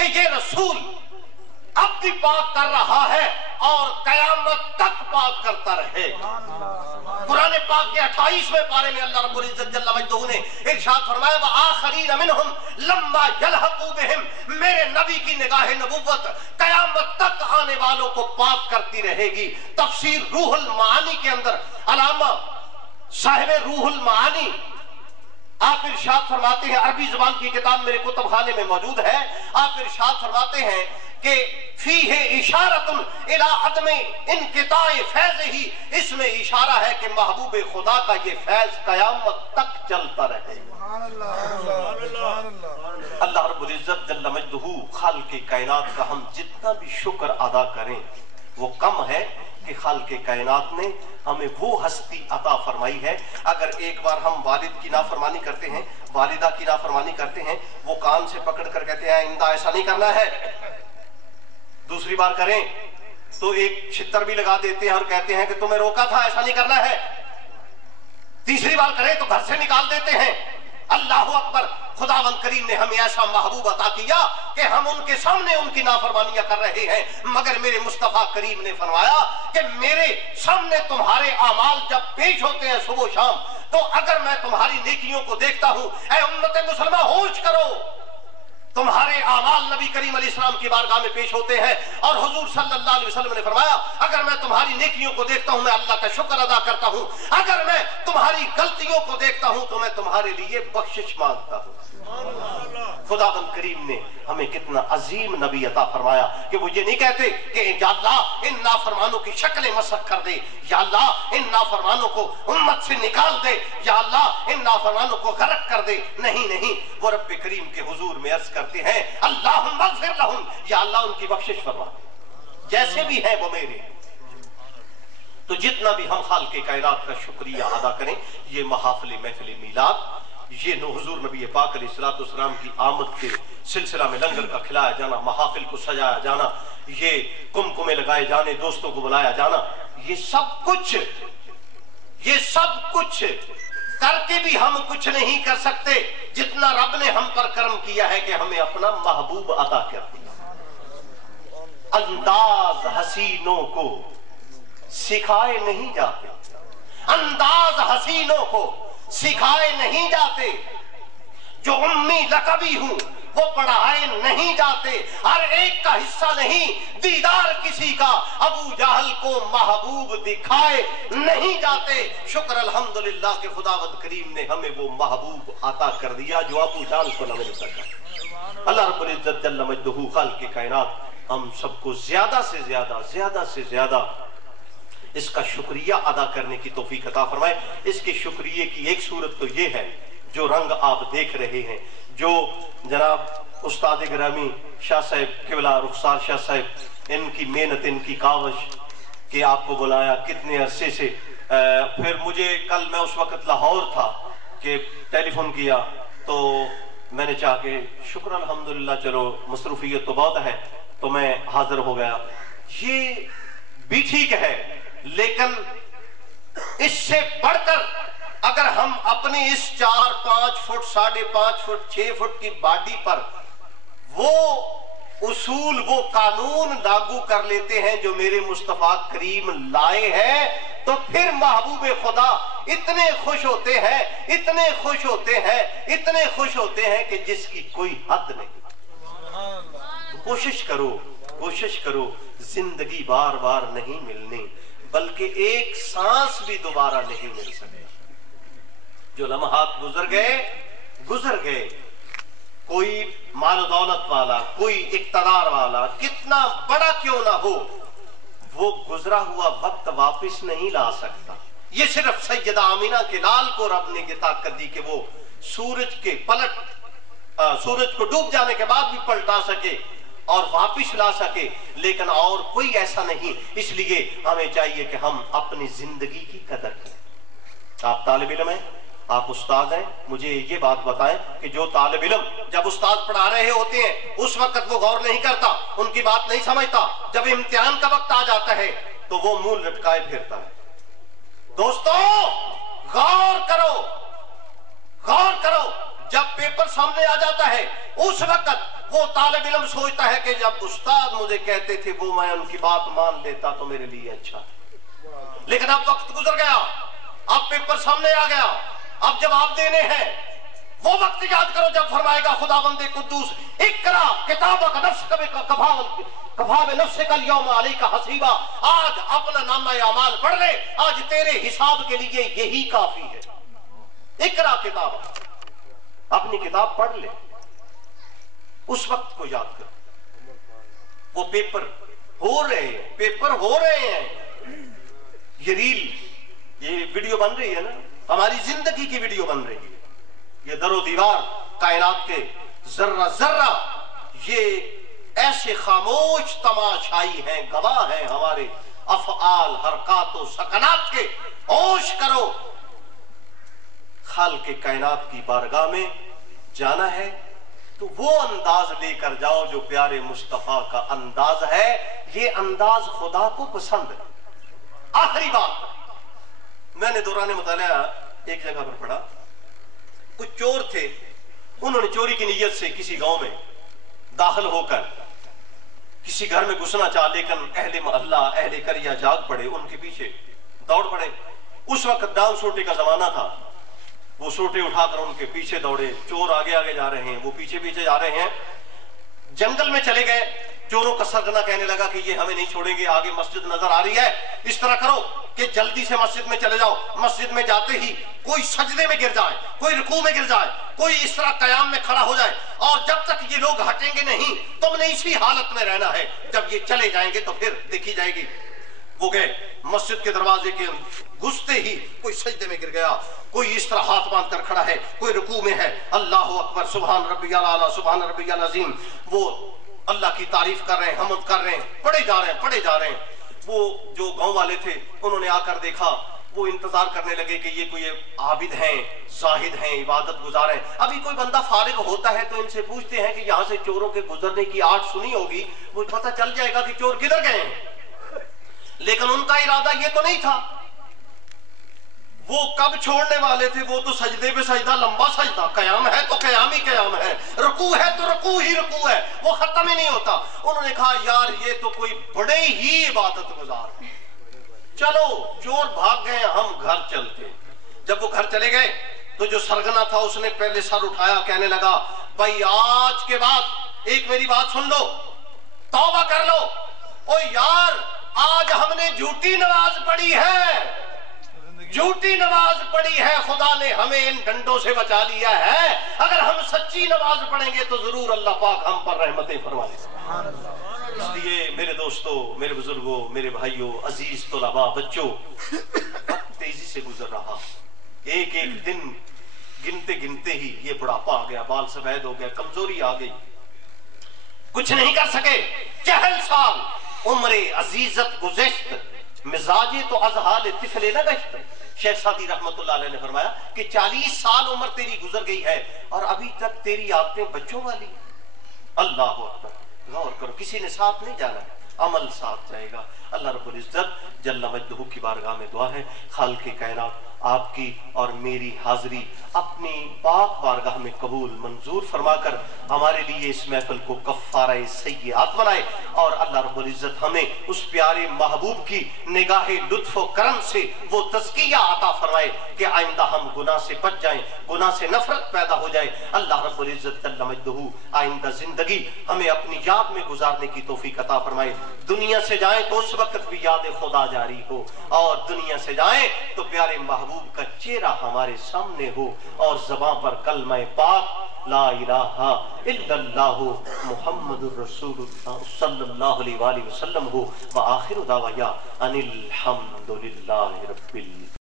کہ یہ رسول اب بھی پاک کر رہا ہے اور قیامت تک پاک کرتا رہے گا۔ قرآن پاک کے 28ویں پارے میں اللہ رب العزت جل وجلہ نے ارشاد فرمایا وآخرین منہم لما یلحقوا بہم، میرے نبی کی نگاہ نبوت قیامت تک آنے والوں کو پاک کرتی رہے گی۔ تفسیر روح المعانی کے اندر علامہ صاحب روح المعانی آپ ارشاد فرماتے ہیں، عربی زبان کی کتاب میرے کتب خانے میں موجود ہے، آپ ارشاد فرماتے ہیں کہ فیہ اشارۃ الی عدم انقطاع فیض ہی، اس میں اشارہ ہے کہ محبوب خدا کا یہ فیض قیامت تک چلتا رہے گا۔ اللہ رب العزت جل مجدہ خالق کائنات کا ہم جتنا بھی شکر ادا کریں وہ کم ہے کہ خالق کائنات نے ہمیں وہ ہستی عطا فرمائی ہے۔ اگر ایک بار ہم والد کی نافرمانی کرتے ہیں، والدہ کی نافرمانی کرتے ہیں، وہ کان سے پکڑ کر کہتے ہیں آئندہ ایسا نہیں کرنا ہے، دوسری بار کریں تو ایک چھتر بھی لگا دیتے ہیں اور کہتے ہیں کہ تمہیں روکا تھا ایسا نہیں کرنا ہے، تیسری بار کریں تو گھر سے نکال دیتے ہیں۔ اللہ اکبر، خداوند کریم نے ہمیں ایسا محبوب عطا کیا کہ ہم ان کے سامنے ان کی نافرمانیاں کر رہے ہیں، مگر میرے مصطفیٰ کریم نے فرمایا کہ میرے سامنے تمہارے اعمال جب پیش ہوتے ہیں صبح و شام، تو اگر میں تمہاری نیکیوں کو دیکھتا ہوں، اے امت مسلمہ ہوش کرو، تمہارے اعمال نبی کریم علیہ السلام کی بارگاہ میں پیش ہوتے ہیں، اور حضور صلی اللہ علیہ وسلم نے فرمایا اگر میں تمہاری نیکیوں کو دیکھتا ہوں میں اللہ کا شکر ادا کرتا ہوں، اگر میں تمہاری غلطیوں کو دیکھتا ہوں تو میں تمہارے لیے بخشش مانگتا ہوں۔ خداوند کریم نے ہمیں کتنا عظیم نبی عطا فرمایا کہ وہ یہ نہیں کہتے کہ یا اللہ ان نافرمانوں کی شکلیں مسخ کر دے، یا اللہ ان نافرمانوں کو امت سے نکال دے، یا اللہ ان نافرمانوں کو غرق کر دے، نہیں نہیں، وہ رب کریم کے حضور میں عرض کرتے ہیں اللہم اغفر لہم، یا اللہ ان کی بخشش فرما، جیسے بھی ہیں وہ میرے۔ تو جتنا بھی ہم خالق کائنات کا شکریہ ادا کریں، یہ محافل محفل میلاد، یہ حضور نبی پاک علیہ السلام کی آمد کے سلسلہ میں لنگر کا کھلایا جانا، محافل کو سجایا جانا، یہ کمکمے لگائے جانے، دوستوں کو بلایا جانا، یہ سب کچھ کر کے بھی ہم کچھ نہیں کر سکتے جتنا رب نے ہم پر کرم کیا ہے کہ ہمیں اپنا محبوب عطا کر دیا۔ انداز حسینوں کو سکھائے نہیں جاتے، انداز حسینوں کو سکھائے نہیں جاتے، جو امی لقبی ہوں وہ پڑھائے نہیں جاتے، ہر ایک کا حصہ نہیں دیدار کسی کا، ابو جہل کو محبوب دکھائے نہیں جاتے۔ شکر الحمدللہ کہ خداوند کریم نے ہمیں وہ محبوب عطا کر دیا جو ابو جہل کو نہ مل سکا۔ اللہ رب العزت جل مجدہ خالق کائنات ہم سب کو زیادہ سے زیادہ اس کا شکریہ ادا کرنے کی توفیق عطا فرمائے۔ اس کے شکریہ کی ایک صورت تو یہ ہے جو رنگ آپ دیکھ رہے ہیں، جو جناب استاد گرامی شاہ صاحب قبلہ رخسار شاہ صاحب، ان کی محنت، ان کی کاوش کہ آپ کو بلایا کتنے عرصے سے، پھر مجھے کل میں اس وقت لاہور تھا کہ ٹیلی فون کیا تو میں نے چاہا کہ شکر الحمدللہ چلو مصروفیت تو بہت ہے تو میں حاضر ہو گیا۔ یہ بھی ٹھیک ہے، لیکن اس سے بڑھ کر اگر ہم اپنی اس 4, 5 فٹ 5.5 فٹ 6 فٹ کی باڈی پر وہ اصول وہ قانون لاگو کر لیتے ہیں جو میرے مصطفیٰ کریم لائے ہیں، تو پھر محبوب خدا اتنے خوش ہوتے ہیں، اتنے خوش ہوتے ہیں، اتنے خوش ہوتے ہیں کہ جس کی کوئی حد نہیں۔ کوشش کرو، زندگی بار بار نہیں ملنی، بلکہ ایک سانس بھی دوبارہ نہیں مل سکے۔ جو لمحات گزر گئے، کوئی مال و دولت والا، کوئی اقتدار والا، کتنا بڑا کیوں نہ ہو، وہ گزرا ہوا وقت واپس نہیں لا سکتا۔ یہ صرف سیدہ آمینہ کے لال کو رب نے یہ طاقت دی کہ وہ سورج کو ڈوب جانے کے بعد بھی پلٹا سکے اور واپس لا سکے، لیکن اور کوئی ایسا نہیں۔ اس لیے ہمیں چاہیے کہ ہم اپنی زندگی کی قدر کریں۔ آپ طالب علم ہیں، آپ استاد ہیں، مجھے یہ بات بتائیں کہ جو طالب علم جب استاد پڑھا رہے ہوتے ہیں اس وقت وہ غور نہیں کرتا، ان کی بات نہیں سمجھتا، جب امتحان کا وقت آ جاتا ہے تو وہ منہ لٹکائے پھرتا ہے۔ دوستو غور کرو، جب پیپر سامنے آ جاتا ہے اس وقت وہ طالب علم سوچتا ہے کہ جب استاد مجھے کہتے تھے وہ میں ان کی بات مان لیتا تو میرے لیے اچھا تھا، لیکن اب وقت گزر گیا، اب پیپر سامنے آ گیا، اب جواب دینے ہیں۔ وہ وقت یاد کرو جب فرمائے گا خداوند قدوس اقرا کتابک نفسک کفا بنفسک اليوم علیک حسیبا، آج اپنا نامہ اعمال پڑھ لے، آج تیرے حساب کے لیے یہی کافی ہے۔ اقرا کتابک، اپنی کتاب پڑھ لے، اس وقت کو یاد کرو۔ وہ پیپر ہو رہے ہیں، پیپر ہو رہے ہیں، یہ ریل، یہ ویڈیو بن رہی ہے نا، ہماری زندگی کی ویڈیو بن رہی ہے، یہ در و دیوار کائنات کے ذرہ ذرہ یہ ایسے خاموش تماشائی ہیں، گواہ ہیں ہمارے افعال، حرکات و سکنات کے۔ ہوش کرو، خالق کائنات کی بارگاہ میں جانا ہے تو وہ انداز لے کر جاؤ جو پیارے مصطفیٰ کا انداز ہے، یہ انداز خدا کو پسند ہے۔ آخری بات، میں نے دوران مطالعہ ایک جگہ پر پڑھا، کچھ چور تھے، انہوں نے چوری کی نیت سے کسی گاؤں میں داخل ہو کر کسی گھر میں گھسنا چاہا، لیکن اہل محلہ، اہل قریہ جاگ پڑے، ان کے پیچھے دوڑ پڑے۔ اس وقت ڈانگ سوٹے کا زمانہ تھا، وہ سوٹے اٹھا کر ان کے پیچھے دوڑے، چور آگے آگے جا رہے ہیں، وہ پیچھے پیچھے جا رہے ہیں۔ جنگل میں چلے گئے، چوروں کا سرگنا کہنے لگا کہ یہ ہمیں نہیں چھوڑیں گے، آگے مسجد نظر آ رہی ہے، اس طرح کرو کہ جلدی سے مسجد میں چلے جاؤ۔ مسجد میں جاتے ہی کوئی سجدے میں گر جائے، کوئی رکوع میں گر جائے، کوئی اس طرح قیام میں کھڑا ہو جائے، اور جب تک یہ لوگ ہٹیں گے نہیں تم نے اسی حالت میں رہنا ہے، جب یہ چلے جائیں گے تو پھر دیکھی جائے گی۔ وہ گئے مسجد کے دروازے کے گھستے ہی کوئی سجدے میں گر گیا، کوئی اس طرح ہاتھ باندھ کر کھڑا ہے، کوئی رکوع میں ہے، اللہ اکبر، سبحان ربی الاعلی، سبحان ربی العظیم، وہ اللہ کی تعریف کر رہے ہیں، حمد کر رہے ہیں، پڑھے جا رہے ہیں، پڑھے جا رہے ہیں۔ وہ جو گاؤں والے تھے انہوں نے آ کر دیکھا، وہ انتظار کرنے لگے کہ یہ کوئی عابد ہیں، زاہد ہیں، عبادت گزار ہیں۔ ابھی کوئی بندہ فارغ ہوتا ہے تو ان سے پوچھتے ہیں کہ یہاں سے چوروں کے گزرنے کی آٹ سنی ہوگی، وہ پتہ چل جائے گا کہ چور کدھر گئے ہیں، لیکن ان کا ارادہ یہ تو نہیں تھا۔ وہ کب چھوڑنے والے تھے؟ وہ تو سجدے پہ سجدہ، لمبا سجدہ، قیام ہے تو قیام ہی قیام ہے، رکوع ہے تو رکوع ہی رکوع ہے، وہ ختم ہی نہیں ہوتا۔ انہوں نے کہا یار یہ تو کوئی بڑے ہی عبادت گزار ہے، چلو چور بھاگ گئے، ہم گھر چلتے ہیں۔ جب وہ گھر چلے گئے تو جو سرگنا تھا اس نے پہلے سر اٹھایا، کہنے لگا بھائی آج کے بعد ایک میری بات سن لو، توبہ کر لو۔ او یار آج ہم نے جھوٹی نماز پڑھی ہے، جھوٹی نماز پڑھی ہے، خدا نے ہمیں ان ڈنڈوں سے بچا لیا ہے، اگر ہم سچی نماز پڑھیں گے تو ضرور اللہ پاک ہم پر رحمتیں فرمائے گا۔ اس لیے میرے دوستو، میرے بزرگوں، میرے بھائیوں، عزیز طلباء، بچوں، وقت تیزی سے گزر رہا، ایک ایک دن گنتے گنتے ہی یہ بڑھاپا آ گیا، بال سفید ہو گیا، کمزوری آ گئی، کچھ نہیں کر سکے۔ 40 سال عمر عزیزت گزشت، مزاج تو از حال طفل نہ گشت۔ شیخ سعدی رحمت اللہ علیہ نے فرمایا کہ 40 سال عمر تیری گزر گئی ہے اور ابھی تک تیری عادتیں بچوں والی۔ اللہ اکبر، غور کرو، کسی نے ساتھ نہیں جانا ہے، عمل ساتھ جائے گا۔ اللہ رب العزت جل مجدہ کی بارگاہ میں دعا ہے، خالق کائنات آپ کی اور میری حاضری اپنی پاک بارگاہ میں قبول منظور فرما کر ہمارے لیے اس محفل کو کفارہ سیئات بنائے، اور اللہ رب العزت ہمیں اس پیارے محبوب کی نگاہ لطف و کرم سے وہ تزکیہ عطا فرمائے کہ آئندہ ہم گناہ سے بچ جائیں، گناہ سے نفرت پیدا ہو جائے۔ اللہ رب العزت جل مجدہ آئندہ زندگی ہمیں اپنی یاد میں گزارنے کی توفیق عطا فرمائے۔ دنیا سے جائیں تو اس وقت بھی یاد خدا جاری ہو، اور دنیا سے جائیں تو پیارے محبوب کا چہرہ ہمارے سامنے ہو، اور زبان پر کلمہ پاک لا الہ الا اللہ محمد الرسول اللہ صلی اللہ علیہ وآلہ وسلم ہو۔ وآخر دعوانا ان الحمد للہ رب العالمین۔